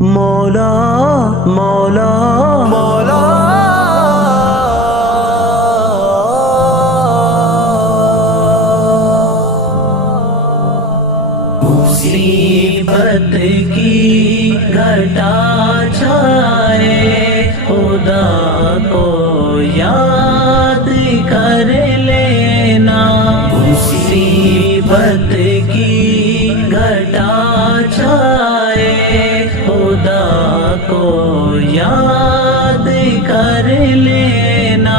مولا مولا مولا مصیبت کی گھٹا چھائے خدا کو یاد کر لینا، مصیبت کی گھٹا چھائے خدا کو یاد کر لینا،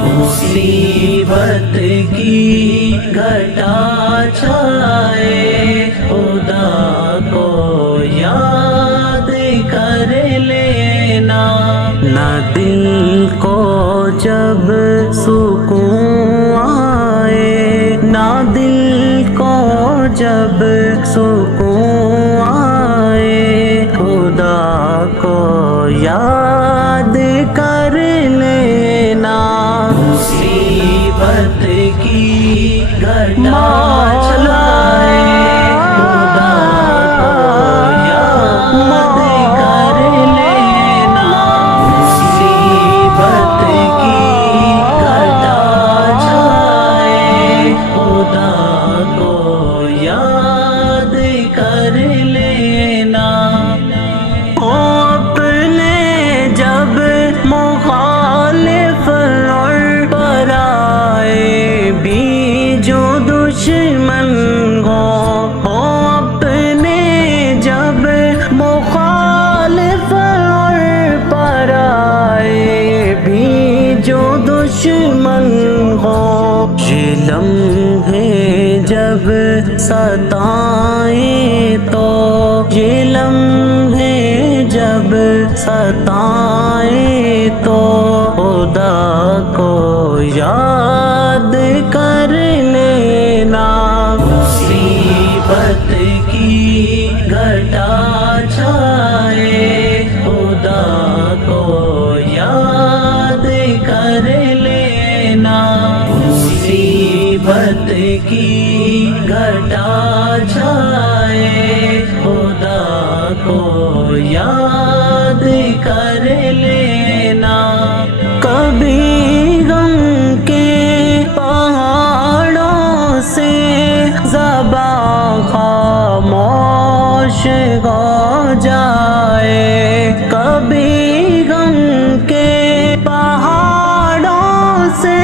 مصیبت کی گھٹا چھائے خدا کو یاد کر لینا۔ نہ دل کو جب سکون آئے، نہ دل کو جب سکون آئے، خدا کو یاد کر لینا، مصیبت کی گھٹا چھائے خدا کو یاد کر لینا، مصیبت کی گھٹا چھائے خدا کو یاد کر لینا۔ اپنے جب مخالف اور پرائے بھی جو دشمن ہو، اپنے جب مخالف اور پرائے بھی جو دشمن ہو، یہ لمحے جب ستائیں تو، یہ لمحے جب ستائیں تو خدا کو یاد کر لینا، مصیبت کی گھٹا چھائے خدا کو یاد کر لینا، مصیبت کی گھٹا چھائے خدا کو یاد کر لینا۔ کبھی غم کے پہاڑوں سے زباں خاموش ہو جائے، کبھی غم کے پہاڑوں سے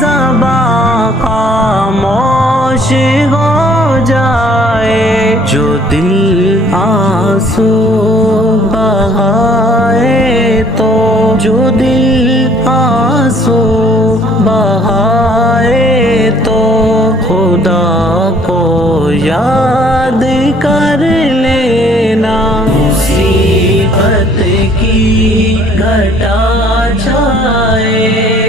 زباں خاموش ہو جائے، جو دل آنسو بہائے تو، جو دل آنسو بہائے تو خدا کو یاد کر لینا، مصیبت کی گھٹا چھائے